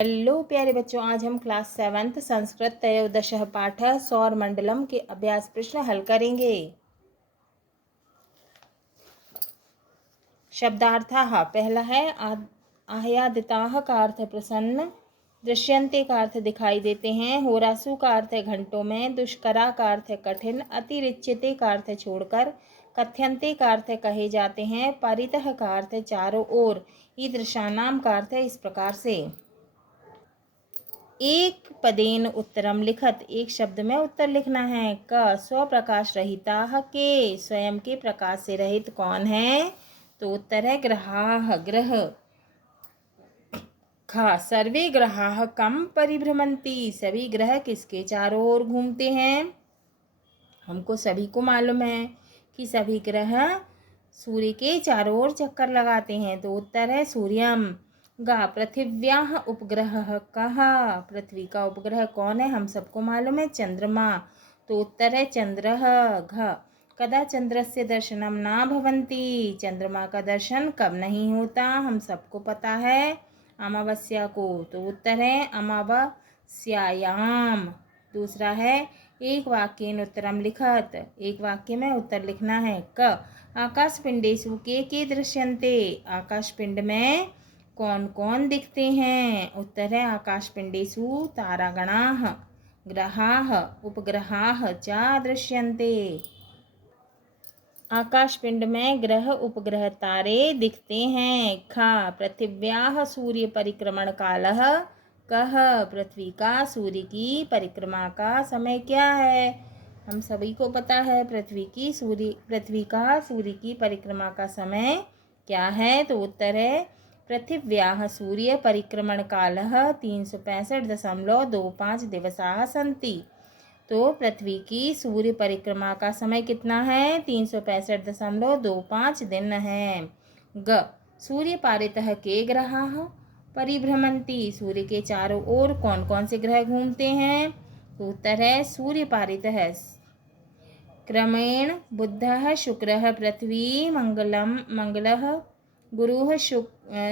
Hello प्यारे बच्चों, आज हम क्लास 7 संस्कृत त्रयोदशः पाठ सौर मंडलम के अभ्यास प्रश्न हल करेंगे। शब्दार्थाः। पहला है आह्यादिताः का अर्थ प्रसन्न, दृश्यन्ते का अर्थ दिखाई देते हैं, होरासु का अर्थ है घंटों में, दुष्करा का अर्थ है कठिन, अतिरिच्यते का अर्थ है छोड़कर, कथ्यन्ते का अर्थ है कहे जाते हैं, परितः का अर्थ है चारों ओर, ईदृशानाम का अर्थ है इस प्रकार से। एक पदेन उत्तरम लिखत, एक शब्द में उत्तर लिखना है। क स्वप्रकाश रहिता के, स्वयं के प्रकाश से रहित कौन है? तो उत्तर है ग्रहाः, ग्रह। ख सर्वे ग्रहाः कम परिभ्रमन्ति, सभी ग्रह किसके चारों ओर घूमते हैं? हमको सभी को मालूम है कि सभी ग्रह सूर्य के चारों ओर चक्कर लगाते हैं, तो उत्तर है सूर्यम। गा पृथिव्याः उपग्रह कः, पृथ्वी का उपग्रह कौन है? हम सबको मालूम है चंद्रमा, तो उत्तर है चंद्रः। घ कदा चंद्रस्य दर्शनम ना भवन्ति, चंद्रमा का दर्शन कब नहीं होता? हम सबको पता है अमावस्या को, तो उत्तर है अमावस्यायाम। दूसरा है एक वाक्येन उत्तरम लिखत, एक वाक्य में उत्तर लिखना है। क आकाशपिंडेषु के दृश्यन्ते, आकाशपिंड में कौन कौन दिखते हैं? उत्तर है आकाशपिंडेषु तारागणाः, ग्रहाः, उपग्रहाः च दृश्यन्ते। आकाशपिंड में ग्रह उपग्रह तारे दिखते हैं। ख पृथिव्याः सूर्य परिक्रमण कालः कः, पृथ्वी का सूर्य की परिक्रमा का समय क्या है? हम सभी को पता है पृथ्वी का सूर्य की परिक्रमा का समय क्या है? तो उत्तर है पृथिव्याः सूर्य परिक्रमण कालः 365.25 दिवसाः सन्ति। तो पृथ्वी की सूर्य परिक्रमा का समय कितना है? 365.25 दिन है। ग सूर्य पारितः के ग्रहाः परिभ्रमन्ति, सूर्य के चारों ओर कौन कौन से ग्रह घूमते हैं? तो उत्तर है सूर्य पारितः क्रमेण बुधः शुक्रः पृथ्वी मंगलः गुरुः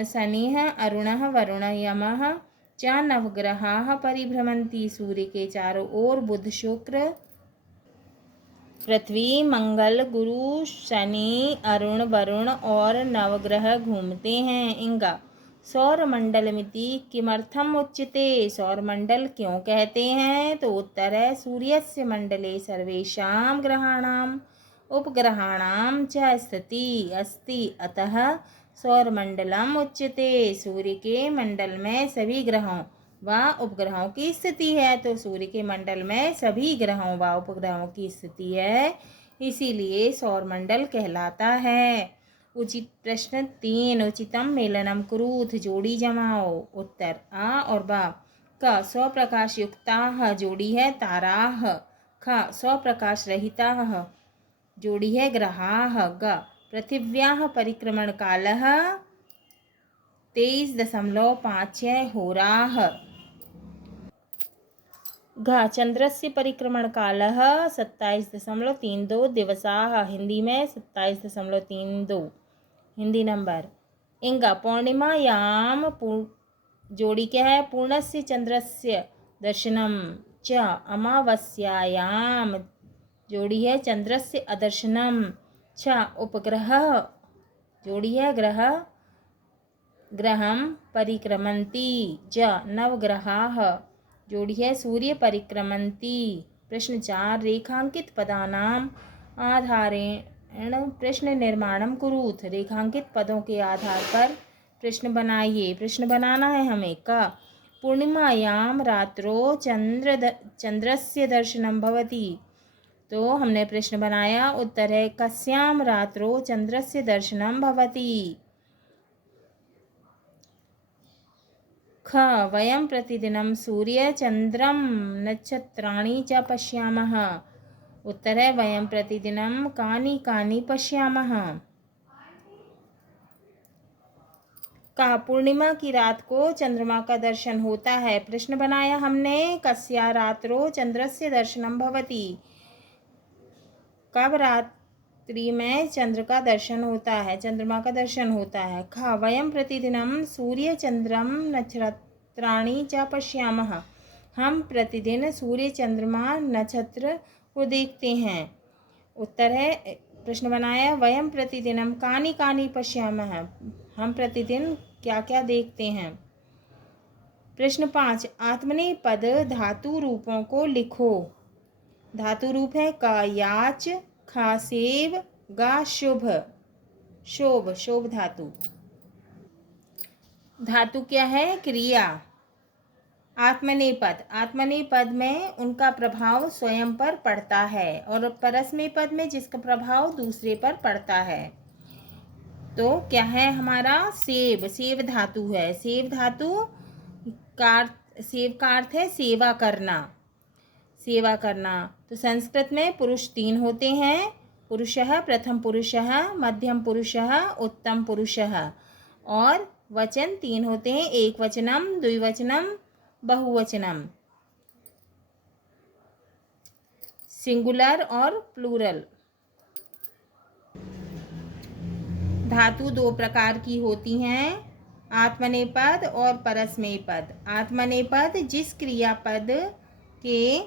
शनिः अरुणः वरुणः यमः च नवग्रहाः परिभ्रमन्ति, सूर्य के चारों ओर बुध शुक्र पृथ्वी मंगल गुरु शनि अरुण वरुण और नवग्रह घूमते हैं। इंगा सौरमंडलमिति किमर्थम उच्यते, सौरमंडल क्यों कहते हैं? तो उत्तर है सूर्यस्य मंडले सर्वेषां ग्रहाणाम उपग्रहाणाम च स्थिति अस्ति, अतः सौरमंडलम उच्यते। सूर्य के मंडल में सभी ग्रहों व उपग्रहों की स्थिति है, तो सूर्य के मंडल में सभी ग्रहों व उपग्रहों की स्थिति है, इसीलिए सौरमंडल कहलाता है। उचित प्रश्न 3, उचितम मेलनम कुरुथ, जोड़ी जमाओ। उत्तर आ और बा। क स्वप्रकाश युक्ताः, जोड़ी है ताराः। ख स्वप्रकाश रहिताः, जोड़ी है ग्रहाः। ग पृथिव्याः परिक्रमण कालः 23.56 होराः। घ चंद्रस्य परिक्रमण कालः 27.32 दिवसाः, हिंदी में 27.32 हिंदी नंबर। इंगा पौर्णिमायाम जोड़ी क्या है? पूर्णस्य चंद्रस्य दर्शनम च अमावस्यायाम, जोड़ी है चंद्रस्य अदर्शनम छ उपग्रह, जोड़ी है ग्रहम परिक्रमन्ति च नवग्रहाः, जोड़ी है सूर्य परिक्रमन्ति। प्रश्न 4, रेखांकित पदानाम आधारेण प्रश्न निर्माणम कुरुथ, रेखांकित पदों के आधार पर प्रश्न बनाइए। प्रश्न बनाना है हमें। क पूर्णिमायाम रात्रो चंद्रस्य दर्शनम भवति, तो हमने प्रश्न बनाया, उत्तर है कस्याम रात्रो चंद्रस्य दर्शनम भवति। ख वयं प्रतिदिनं सूर्य चंद्रम नक्षत्राणि च पश्यामः, उत्तर है वयं प्रतिदिनं कानि कानि पश्यामः। कहा पूर्णिमा की रात को चंद्रमा का दर्शन होता है। प्रश्न बनाया हमने, कस्या रात्रो चंद्रस्य दर्शनम भवति, कब रात्रि में चंद्र का दर्शन होता है, चंद्रमा का दर्शन होता है। ख वयं प्रतिदिनं सूर्य चंद्रम चित्राणि च पश्यामः। हम प्रतिदिन सूर्य चंद्रमा नक्षत्र को देखते हैं। उत्तर है, प्रश्न बनाया, वयम प्रतिदिनम कानि कानि पश्यामः। हम प्रतिदिन क्या क्या देखते हैं। प्रश्न 5, आत्मनेपद धातु रूपों को लिखो। धातु रूप है क याच, ख सेव, ग शुभ। शोभ, शोभ धातु। धातु क्या है? क्रिया। आत्मनेपद, आत्मनेपद में उनका प्रभाव स्वयं पर पड़ता है और परस्मैपद में जिसका प्रभाव दूसरे पर पड़ता है। तो क्या है हमारा? सेव, सेव धातु है। सेव धातु सेव का अर्थ है सेवा करना, सेवा करना। तो संस्कृत में पुरुष 3 होते हैं, पुरुषः, प्रथम पुरुषः, मध्यम पुरुषः, उत्तम पुरुषः। और वचन 3 होते हैं, एक वचनम, द्विवचनम, बहुवचनम, सिंगुलर और प्लूरल। धातु 2 प्रकार की होती हैं, आत्मनेपद और परस्मैपद। आत्मनेपद जिस क्रियापद के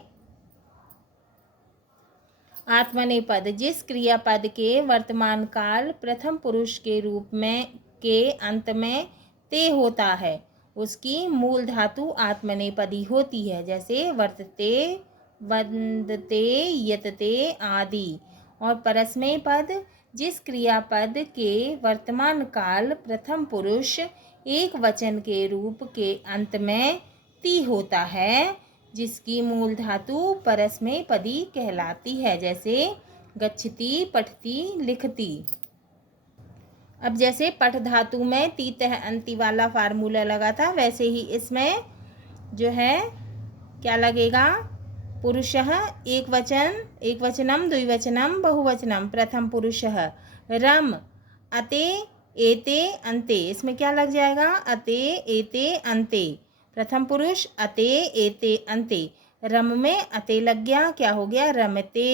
आत्मनेपद जिस क्रियापद के वर्तमान काल प्रथम पुरुष के रूप में के अंत में ते होता है, उसकी मूल धातु आत्मनेपदी होती है। जैसे वर्तते, वंदते, यतते आदि। और परस्मैपद जिस क्रियापद के वर्तमान काल प्रथम पुरुष एक वचन के रूप के अंत में ती होता है, जिसकी मूल धातु परस्मैपदी कहलाती है। जैसे गच्छति, पठति, लिखति। अब जैसे पठ धातु में तीतः अंति वाला फार्मूला लगा था, वैसे ही इसमें जो है क्या लगेगा? पुरुषः एक वचन, एक वचनम, द्विवचनम, बहुवचनम, प्रथम पुरुषः। रम, अते, एते, अन्ते। इसमें क्या लग जाएगा? अते, एते, अन्ते। प्रथम पुरुष अते, एते, अन्ते। रम में अते लग गया, क्या हो गया? रमते।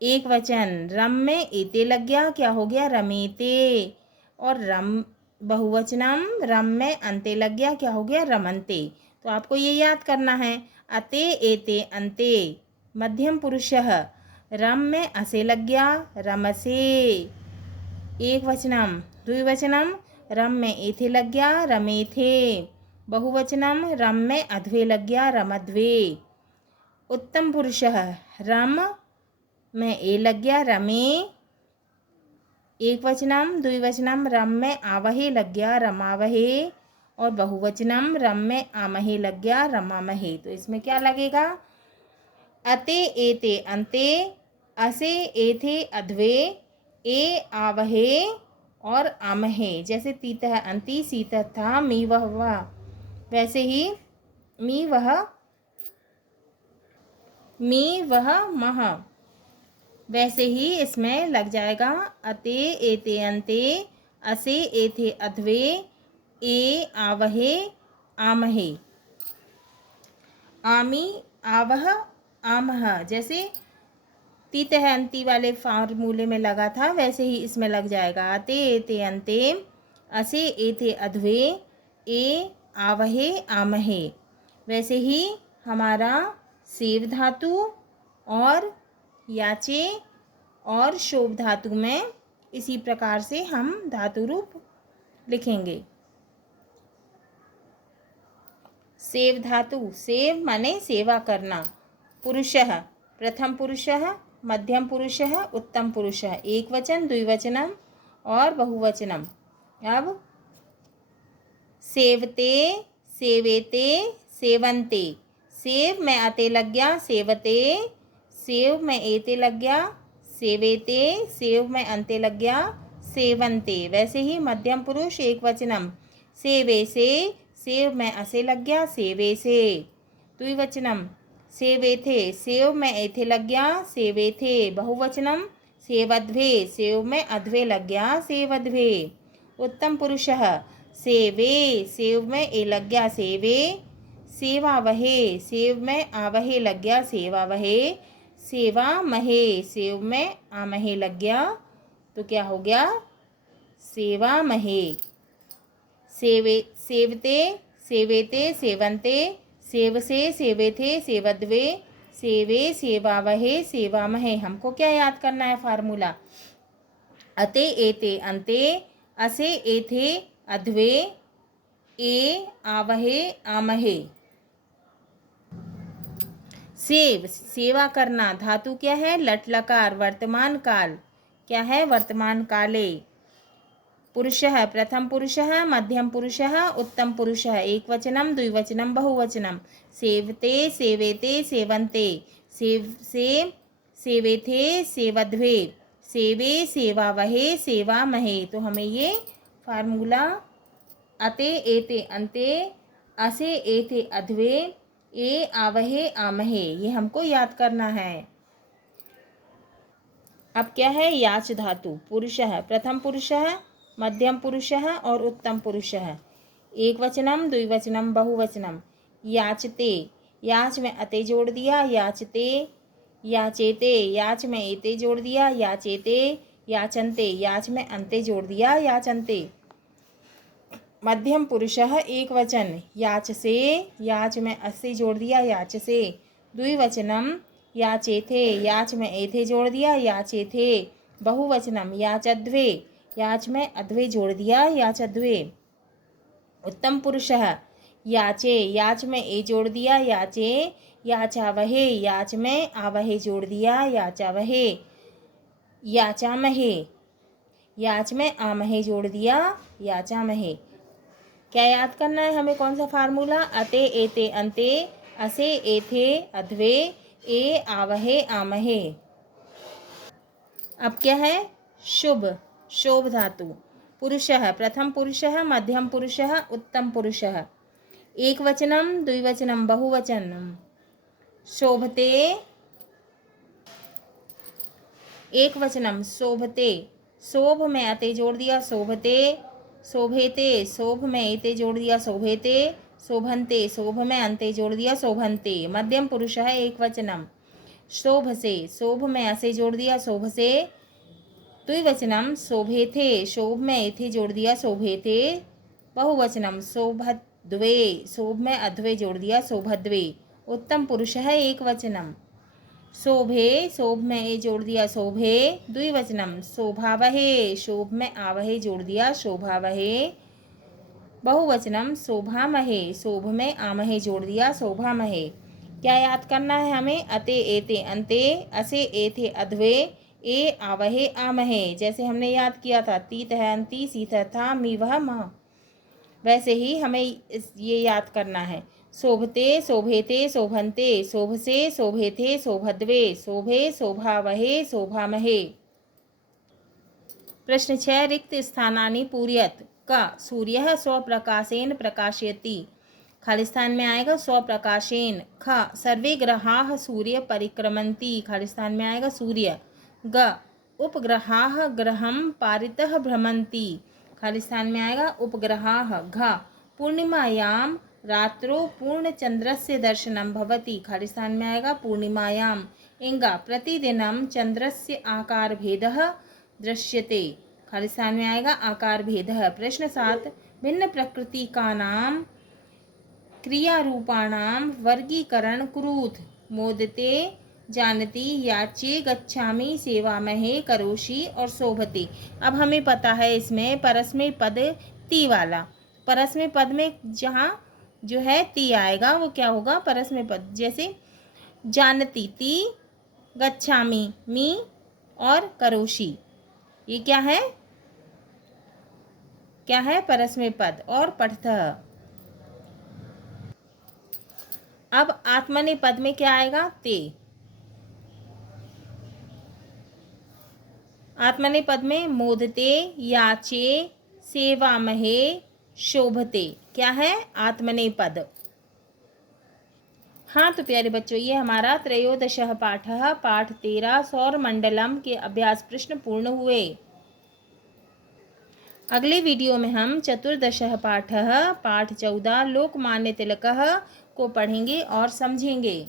एक वचन रम में एते लग गया, क्या हो गया? रमेते। और रम बहुवचनम रम में अंते लग गया, क्या हो गया? रमन्ते। तो आपको ये याद करना है, अते, एते, अन्ते। मध्यम पुरुषः, रम में असे लग गया, रमसे। एक वचनम, द्विवचनम रम में एथे लग गया, रमेथे। बहुवचनम रम में अध्वे लग गया, रमध्वे। उत्तम पुरुषः, रम में ए लग गया, रमे। एक वचनम, द्विवचनम रम में आवहे लग गया, रमावहे। और बहुवचनम रम में आमहे लग गया, रमामहे। तो इसमें क्या लगेगा? अते, एते, अन्ते, असे, एथे, अध्वे, ए, आवहे और आमहे। जैसे तीतः अंति, सीतः था, मी वह वह, वैसे ही मी वह मह, वैसे ही इसमें लग जाएगा। अते, एते, अन्ते, असे, एथे, अध्वे, ए, आवहे, आमहे। आमी, आवह, आमह। जैसे तीतः अंति वाले फार्मूले में लगा था, वैसे ही इसमें लग जाएगा। अते, एते, अन्ते, असे, एथे, अध्वे, ए, आवहे, आमहे। वैसे ही हमारा सेव धातु और याचे और शोभ धातु में इसी प्रकार से हम धातु रूप लिखेंगे। सेव धातु, सेव माने सेवा करना। पुरुषः, प्रथम पुरुषः, मध्यम पुरुषः, उत्तम पुरुषः। एक वचन, द्विवचनम और बहुवचनम। अब सेवते, सेवेते, सेवन्ते। सेव में अते लग गया, सेवते। सेव में एते लग गया, सेवेते। सेव में अंते लग गया, सेवन्ते। वैसे ही मध्यम पुरुष एक वचनम, सेवे से। सेव में असे लग गया, सेवे से। द्विवचनम, सेवेथे। सेव में एथे लग गया, सेवेथे। बहुवचनम, सेवध्वे। सेव में अध्वे लग गया, सेवध्वे। उत्तम पुरुषः, सेवे। सेव में ए लग गया, सेवे। सेवावहे। सेव में आवहे लग गया, सेवावहे। सेवामहे। सेव में आमहे लग गया, तो क्या हो गया? सेवामहे। सेवे, सेवते, सेवेते सेवन्ते, सेवसे सेवेथे सेवद्वे, सेवे सेवावहे सेवामहे। हमको क्या याद करना है फार्मूला? अते एते अन्ते, असे एथे अध्वे, ए आवहे आमहे। सेव सेवा करना, धातु क्या है? लट लकार, वर्तमान काल क्या है? वर्तमान काले। पुरुषः प्रथम पुरुषः, मध्यम पुरुषः, उत्तम पुरुषः, एक वचनम द्विवचनम बहुवचनम। सेवते सेवेते सेवन्ते, सेव से सेवेथे सेवध्वे, सेवे सेवावहे सेवामहे। तो हमें ये फार्मूला अते एते अन्ते, असे एते अध्वे, ए आवहे आमहे, ये हमको याद करना है। अब क्या है? याच धातु। पुरुषः प्रथम पुरुषः, मध्यम पुरुषः और उत्तम पुरुषः, एक वचनम द्विवचनम बहुवचनम। याचते, याच में अते जोड़ दिया, याचते। याचेते, याच में एते जोड़ दिया, याचेते। याचन्ते, याच में अन्ते जोड़ दिया, याचन्ते। मध्यम पुरुषः एक वचन, याचसे, याच में असे जोड़ दिया, याचसे। द्विवचनम याचेथे, याच में एथे जोड़ दिया, याचेथे। बहुवचनम याचध्वे, याच में अध्वे जोड़ दिया, याचध्वे। उत्तम पुरुषः याचे, याच में ए जोड़ दिया, याचे। याचावहे, याच में आवहे जोड़ दिया, याचावहे। याचामहे, याच में आमहे जोड़ दिया, याचामहे। क्या याद करना है हमें? कौन सा फार्मूला? अते एते अन्ते, असे एथे अध्वे, ए आवहे आमहे। अब क्या है? शुभ शोभ धातु। पुरुषः प्रथम पुरुषः, मध्यम पुरुषः, उत्तम पुरुषः, एक वचनम द्विवचनम बहुवचनम। शोभते, एक वचनम शोभते, शोभ में अते जोड़ दिया, शोभते। शोभेते, शोभ में एते जोड़ दिया, शोभेते। शोभन्ते, शोभ में अन्ते जोड़ दिया, शोभन्ते। मध्यम पुरुषः एक वचनम। शोभ से, शोभ में असे जोड़ दिया, शोभ से। द्विवचनम शोभेथे, शोभ में एथे जोड़ दिया, शोभेथे। बहुवचनम शोभद्वे, शोभ में अध्वे जोड़ दिया, शोभद्वे। उत्तम पुरुषः एक वचनम। शोभे, शोभ में ए जोड़ दिया, शोभे। द्विवचनम शोभावहे, शोभ में आवहे जोड़ दिया, शोभावहे। बहुवचनम शोभामहे, शोभ में आमहे जोड़ दिया, शोभामहे। क्या याद करना है हमें? अते एते अन्ते, असे एथे अध्वे, ए आवहे आमहे। जैसे हमने याद किया था, तीत है अंती, सीत है था, मी वह माँ, वैसे ही हमें ये याद करना है। शोभते शोभेते शोभन्ते, शोभसे शोभेथे शोभद्वे, शोभे शोभावहे शोभामहे। प्रश्न 6, रिक्त स्थानानि पूरयत। का सूर्यः स्वप्रकाशेन प्रकाशयति, खालिस्तान में आएगा स्वप्रकाशेन। ख सर्वे ग्रहाः सूर्य परिक्रमन्ति, खालिस्तान में आएगा सूर्य। ग उपग्रहाः ग्रहं पारितः भ्रमन्ति, खालिस्तान में आएगा उपग्रहाः। घ पूर्णिमायां रात्रो पूर्णचन्द्रस्य दर्शनं भवति, खालिस्तान में आएगा पूर्णिमायाम। इंगा प्रतिदिनं चन्द्रस्य आकारभेदः दृश्यते, खालिस्तान में आएगा आकारभेदः। प्रश्न 7, भिन्न प्रकृतिकानां क्रियारूपाणां वर्गीकरण कुरुत। मोदते, जानती, याचे, गच्छामि, सेवामहे, करोषि और शोभते। अब हमें पता है इसमें परस्मै पद ती वाला। परस्मै पद में जहाँ जो है ती आएगा वो क्या होगा? परस्मै पद। जैसे जानती ती, गच्छामि मी और करोषि, ये क्या है? क्या है? परस्मै पद। और पठतः। अब आत्मनेपद में क्या आएगा? ते। आत्मनेपद में मोदते, याचे, सेवामहे, शोभते, क्या है? आत्मनेपद। हाँ तो प्यारे बच्चों, ये हमारा त्रयोदशः पाठः पाठ 13 सौरमंडलम के अभ्यास प्रश्न पूर्ण हुए। अगले वीडियो में हम चतुर्दशः पाठः पाठ 14 लोकमान्य तिलकः को पढ़ेंगे और समझेंगे।